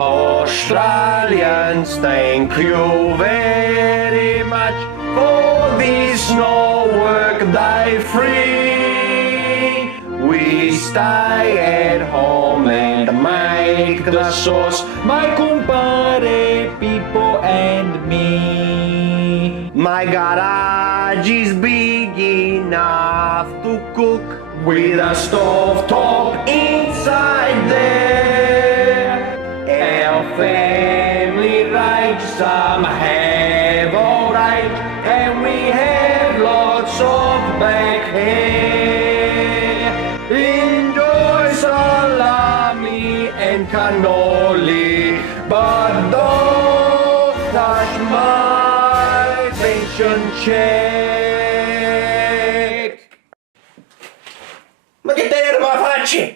Australians, thank you very much for this no work day free. We stay at home and make the sauce, my kumpare, Pippo and me. My garage is big enough to cook with a stove top inside there. Our family rates some have alright, and we have lots of back hair. Enjoy salami and cannoli, but don't touch my pension check. Ma che te ne facci?